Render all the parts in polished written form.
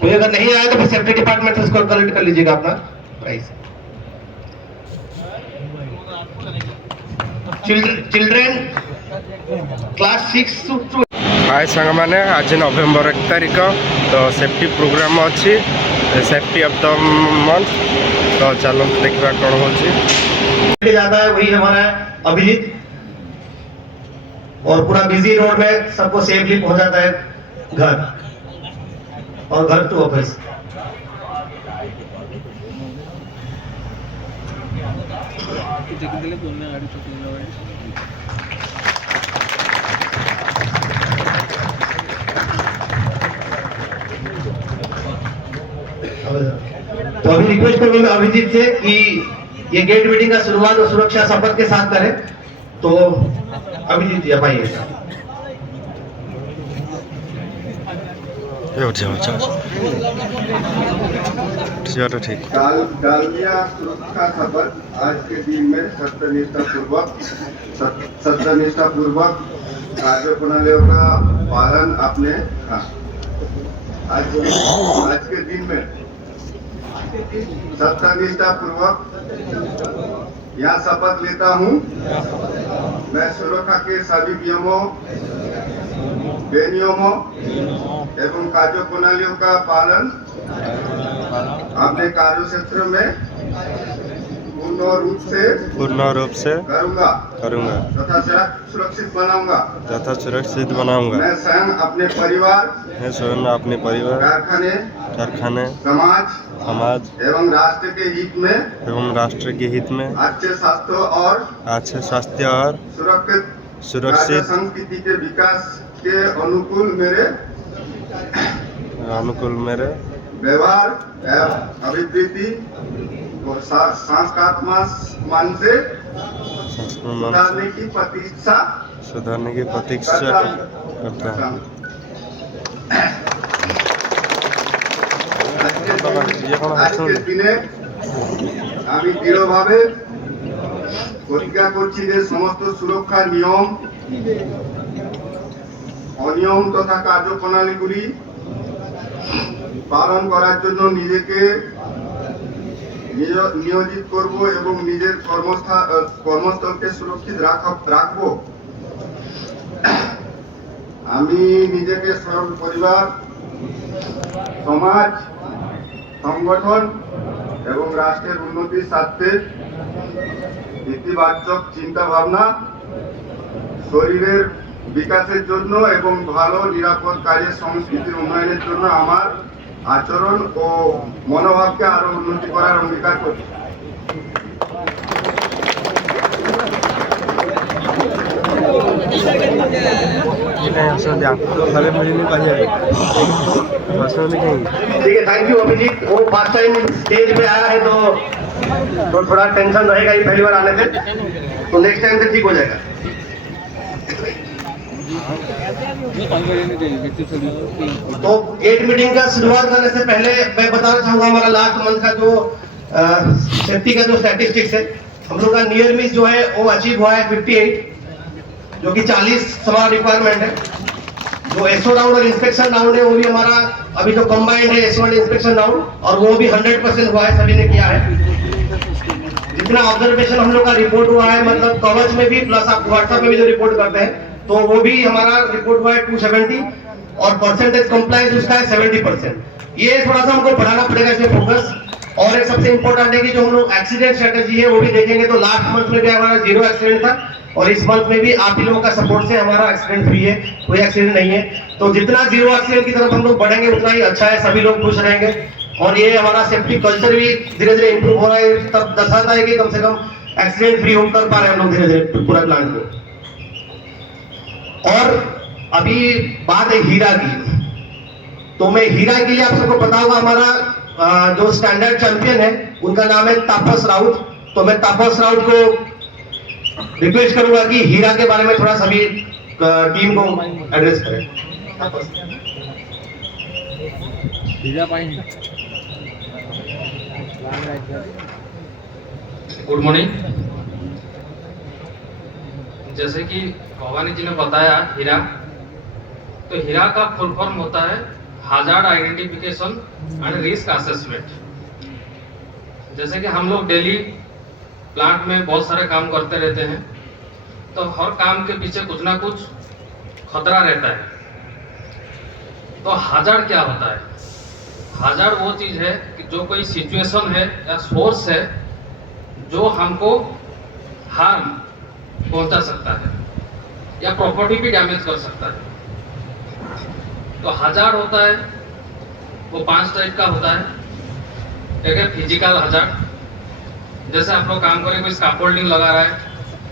कोई अगर नहीं आया तो फिर सेफ्टी डिपार्टमेंट से उसको कलेक्ट कर लीजिएगा अपना प्राइस। चिल्ड्रेन क्लास 6 टू हाय सांग मैंने आज नवेम्बर 1 तारिख तो सेफ्टी प्रोग्राम अच्छी सेफ्टी ऑफ द मंथ तो चलो देखा कौन हो जाता है वही हमारा अभिजीत और पूरा बिजी रोड में सबको सेफली पहुंचाता है घर और घर टू ऑफिस। तो अभी रिक्वेस्ट करूंगा अभिजीत से कि ये गेट मीटिंग का शुरुआत और सुरक्षा शपथ के साथ करें। तो अभिजीत जी आप आइए। ठीक डालमिया सुरक्षा शपथ आज के दिन में सत्यनिष्ठा पूर्वक कार्यप्रणालियों का पालन आपने आज के दिन में सत्यनिष्ठा पूर्वक यह शपथ लेता हूँ मैं सुरक्षा के सभी नियमों बेनियमों एवं कार्यप्रणालियों का पालन अपने कार्य क्षेत्र में पूर्ण रूप से करूंगा तथा सुरक्षित बनाऊंगा। मैं स्वयं अपने परिवार कारखाने समाज एवं राष्ट्र के हित में अच्छे स्वास्थ्य और सुरक्षित संस्कृति के विकास के अनुकूल मेरे व्यवहार एवं अभिवृद्धि को सांस्कृतिक मन से सुधारने की प्रतीक्षा करता हूँ। আজকের দিনে আমি দৃঢ়ভাবে প্রতিজ্ঞা করছি যে সমস্ত সুরক্ষা নিয়ম অনিয়ম তথা কার্যপ্রণালীগুলি পালন করার জন্য নিজেকে নিয়োজিত করব এবং নিজের কর্মস্থলকে সুরক্ষিত রাখব। আমি নিজেকে স্বয়ং পরিবার সমাজ সংগঠন এবং রাষ্ট্রের উন্নতির স্বার্থে ইতিবাচক চিন্তা ভাবনা শরীরের বিকাশের জন্য এবং ভালো নিরাপদ কাজের সংস্কৃতির উন্নয়নের জন্য আমার আচরণ ও মনোভাবকে আরো উন্নতি করার অঙ্গীকার করছি। ठीक है, थैंक यू अभिजीत। वो फर्स्ट टाइम स्टेज पे आया है तो थोड़ा टेंशन रहेगा ही पहली बार आने से, तो नेक्स्ट टाइम से ठीक हो जाएगा। तो गेट मीटिंग का शुरुआत करने से पहले मैं बताना चाहूंगा हमारा लास्ट मंथ का जो सेफ्टी का जो स्टैटिस्टिक्स है, हम लोग का नियर मिस जो है वो अचीव हुआ है 58, जो कि 40 समान रिक्वायरमेंट है। जो एसओ डाउन और इंस्पेक्शन डाउन है वो भी हमारा अभी जो कंबाइंड है एसओ एंड इंस्पेक्शन डाउन, और वो भी 100% हुआ है, सभी ने किया है। जितना ऑब्जर्वेशन हम लोग का रिपोर्ट हुआ है, मतलब कवच में भी प्लस आप व्हाट्सएप में भी जो रिपोर्ट करते हैं तो वो भी हमारा रिपोर्ट हुआ है 270, और परसेंटेज कंप्लायंस उसका है 70%। ये थोड़ा सा हमको बढ़ाना पड़ेगा इसमें फोकस। और एक सबसे इंपॉर्टेंट है कि जो हम लोग एक्सीडेंट स्ट्रेटेजी है वो भी देखेंगे, तो लास्ट मंथ में भी हमारा 0 एक्सीडेंट था और इस मंथ में भी आप ही लोगों का सपोर्ट से हमारा एक्सीडेंट फ्री है, कोई एक्सीडेंट नहीं है। तो जितना 0 एक्सीडेंट की तरफ हम लोग बढ़ेंगे उतना ही अच्छा है, सभी लोग खुश रहेंगे। और ये हमारा सेफ्टी कल्चर भी धीरे धीरे इंप्रूव हो रहा है, तब दर्शाता है कि कम से कम एक्सीडेंट फ्री हम कर पा रहे हैं हम लोग धीरे धीरे पूरा प्लांट को। और अभी बात है हीरा की, तो मैं हीरा के लिए आप सबको पता होगा हमारा जो स्टैंडर्ड चैंपियन है उनका नाम है तापस राउत। तो मैं तापस राउत को रिक्वेस्ट करूंगा कि हीरा के बारे में थोड़ा सभी टीम को एड्रेस करें। Good morning. जैसे कि भवानी जी ने बताया हीरा, तो हीरा का फुल फॉर्म होता है hazard identification and risk assessment। जैसे कि हम लोग डेली प्लांट में बहुत सारे काम करते रहते हैं, तो हर काम के पीछे कुछ ना कुछ खतरा रहता है। तो hazard क्या होता है? hazard वो चीज है कि जो कोई सिचुएशन है या सोर्स है जो हमको हार्म पहुंचा सकता है या प्रॉपर्टी भी डैमेज कर सकता है। तो हजार होता है वो 5 टाइप का होता है। एक है फिजिकल हजार, जैसे आप लोग काम करें, कोई स्कैफोल्डिंग लगा रहा है,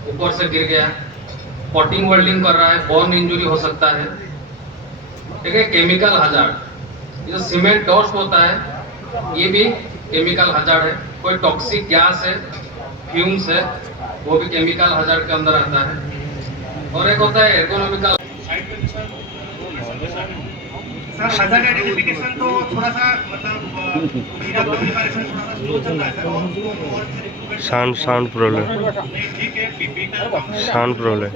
ऊपर से गिर गया, पॉटिंग वेल्डिंग कर रहा है, बर्न इंजरी हो सकता है। एक है केमिकल हजार, जो सीमेंट डस्ट होता है, ये भी केमिकल हजार है। कोई टॉक्सिक गैस है, फ्यूम्स है, वो भी केमिकल हजार के अंदर आता है। और एक होता है एर्गोनॉमिकल। सर हजार्ड आइडेंटिफिकेशन तो थोड़ा सा मतलब हीरा को कंपैरिजन थोड़ा सा स्लो चल रहा है सर, उसको और से improvement साउंड प्रॉब्लम, नहीं ठीक है, बीपी का साउंड प्रॉब्लम।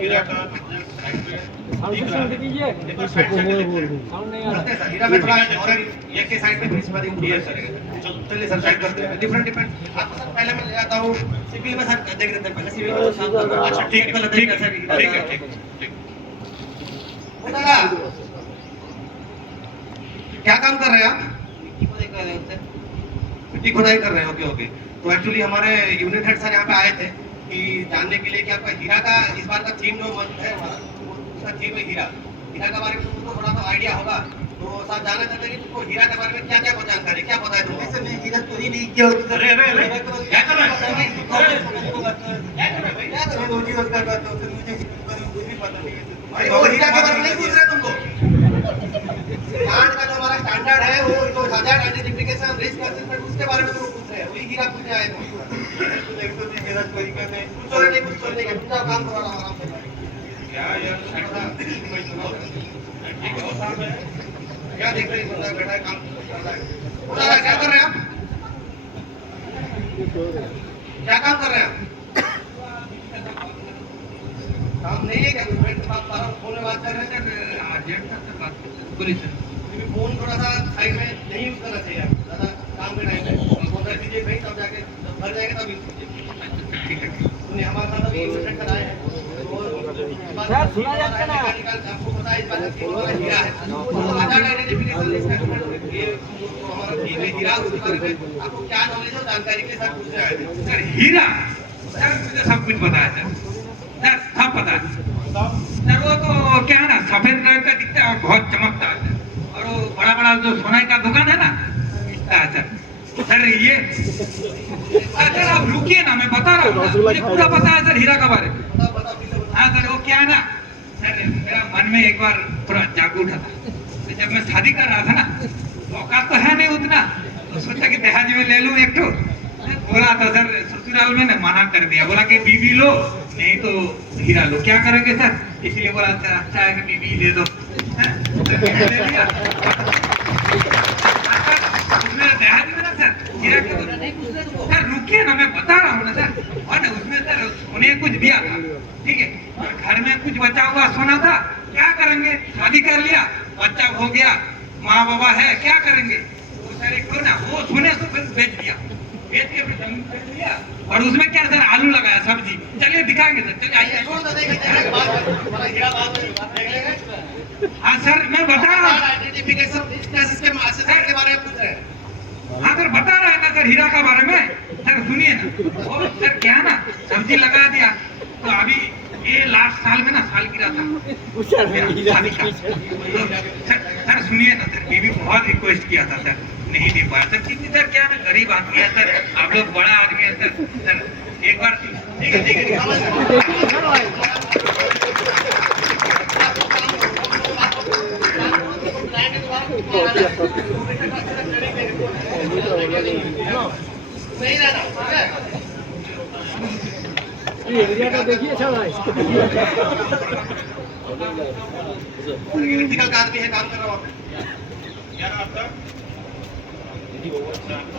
हीरा का हीरा में थोड़ा और एक के साइड पे बीच में क्लियर करेंगे। चलिए सर साइड करते हैं। डिफरेंट आपको सर पहले मैं ले आता हूँ सिविल में सर, देख लेते हैं पहले सिविल में। अच्छा ठीक है ठीक बताया क्या काम कर रहे हैं आप? मिट्टी खुदाई कर रहे हैं। ओके। तो एक्चुअली हमारे यूनिट हेड सर यहाँ पे आए थे कि जानने के लिए कि आपका हीरा का इस बार का थीम जो मंथ है हमारा, उसका थीम है हीरा के बारे में तुमको थोड़ा सा आइडिया होगा। तो साहब जानना चाहते हैं कि तुमको हीरा के बारे में क्या क्या जानकारी, क्या पता है तुमको? ऐसे नहीं, हीरा तो ही नहीं किया। अरे क्या कर रहे हैं भाई? वो हीरा के बारे में नहीं पूछ रहे तुमको। प्लांट का जो हमारा स्टैंडर्ड है, वो जो हजार्ड आइडेंटिफिकेशन, रिस्क असेसमेंट, उसके बारे में तुम पूछ रहे हैं। वही हीरा पूछने आए तुम। पूछो नहीं, पूछो नहीं, पूछा काम करो आराम से। क्या यार क्या देख रहे हैं? बैठा है, काम कर रहा है। क्या कर रहे हैं आप? क्या काम कर रहे हैं आप? काम नहीं है क्या? फोन में बात कर रहे हैं सर। बोलिए सर। फोन थोड़ा सा साइड में नहीं यूज करना चाहिए ज़्यादा काम के टाइम में। फोन रख दीजिए भाई, तब जाके भर जाएगा तब यूज कीजिए। ठीक है। सुनिए, हमारे साथ अभी यूनिट कराए हैं सर, सुना जाता है ना, आपको पता है इस बात की हमारा हीरा है। हजार्ड आइडेंटिफिकेशन लिस्ट ये हमारा थीम है हीरा। उसके बारे में आपको क्या नॉलेज है, जानकारी के साथ पूछने आए थे सर। हीरा सर मुझे सब कुछ पता है सर, सब पता है सर। वो तो क्या है ना, सफेद कलर का दिखता है और बहुत चमकता है सर। और वो बड़ा बड़ा जो सोने का दुकान है ना, दिखता है सर। ये सर आप रुकिए ना, मैं बता रहा हूँ, मुझे पूरा पता है सर हीरा के बारे में। हाँ सर, वो क्या है ना सर, मेरा मन में एक बार थोड़ा जागू उठा था। तो जब मैं शादी कर रहा था ना, तो औकात तो है नहीं उतना, तो सोचा कि दहेज में ले लूं एक ठो। बोला तो सर ससुराल में ने मना कर दिया, बोला कि बीवी लो नहीं तो हीरा लो। क्या करेंगे सर, इसलिए बोला सर अच्छा है कि बीवी ले दो। तो ले लिया। उसमें दहेज में ना सर हीरा के सर, रुकिए ना, मैं बता रहा हूँ ना सर। और ना उसमें सर उन्हें कुछ दिया था, ठीक है, और घर में कुछ बचा हुआ सोना था। क्या करेंगे, शादी कर लिया, बच्चा हो गया, माँ बाबा है, क्या करेंगे? वो सर एक ना वो सोने से फिर बेच दिया, बेच के फिर जमीन खरीद लिया। और उसमें क्या सर, आलू लगाया, सब्जी। चलिए दिखाएंगे सर, चलिए आइए। हाँ सर, मैं बता रहा हूँ। हाँ सर, बता रहा है ना सर हीरा के बारे में। सर सुनिए ना, वो सर क्या ना सब्जी लगा दिया। तो अभी ये लास्ट साल में ना सालगिरह था मेरा शादी का। तो सर सुनिए ना सर, बीवी बहुत रिक्वेस्ट किया था सर, नहीं दे पाया सर। क्योंकि सर क्या है ना, गरीब आदमी है सर, आप लोग बड़ा आदमी है सर एक बार ठीक है नहीं रहना एरिया का देखिए अच्छा भाई। इलेक्ट्रिकल का आदमी है, काम कर रहा हूँ। क्या नाम आपका?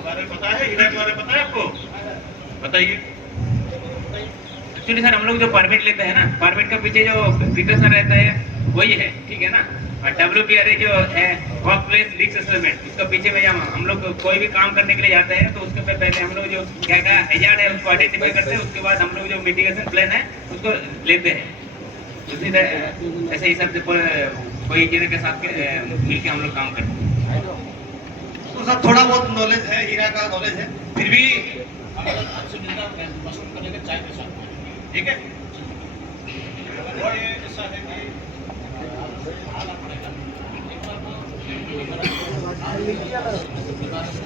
बारे में पता है, हीरा के बारे में पता है आपको? बताइए। एक्चुअली सर हम लोग जो परमिट लेते हैं ना, परमिट के पीछे जो प्रिकॉशन रहता है वही है, ठीक है ना। और WPRA जो है वर्क प्लेस रिस्क असेसमेंट, उसके पीछे में हम लोग कोई भी काम करने के लिए जाते हैं तो उसके पहले हम लोग जो क्या क्या हैजार्ड है उसको आइडेंटिफाई करते हैं, उसके बाद हम लोग जो मिटिगेशन प्लान है उसको लेते हैं। उसी तरह ऐसे ही सब कोई इंजीनियर के साथ मिलकर हम लोग काम करते हैं। तो सर थोड़ा बहुत नॉलेज है, हीरा का नॉलेज है, फिर भी ठीक है।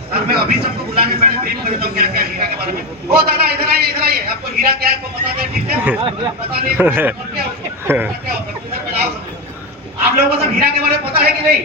सर मैं अभी सबको बुला के पहले ब्रीफ कर देता हूँ क्या क्या हीरा के बारे में। ओ दादा इधर आइए, आपको हीरा क्या है आपको पता है? ठीक है, पता नहीं क्या होता है? आप लोगों को सब हीरा के बारे में पता है कि नहीं?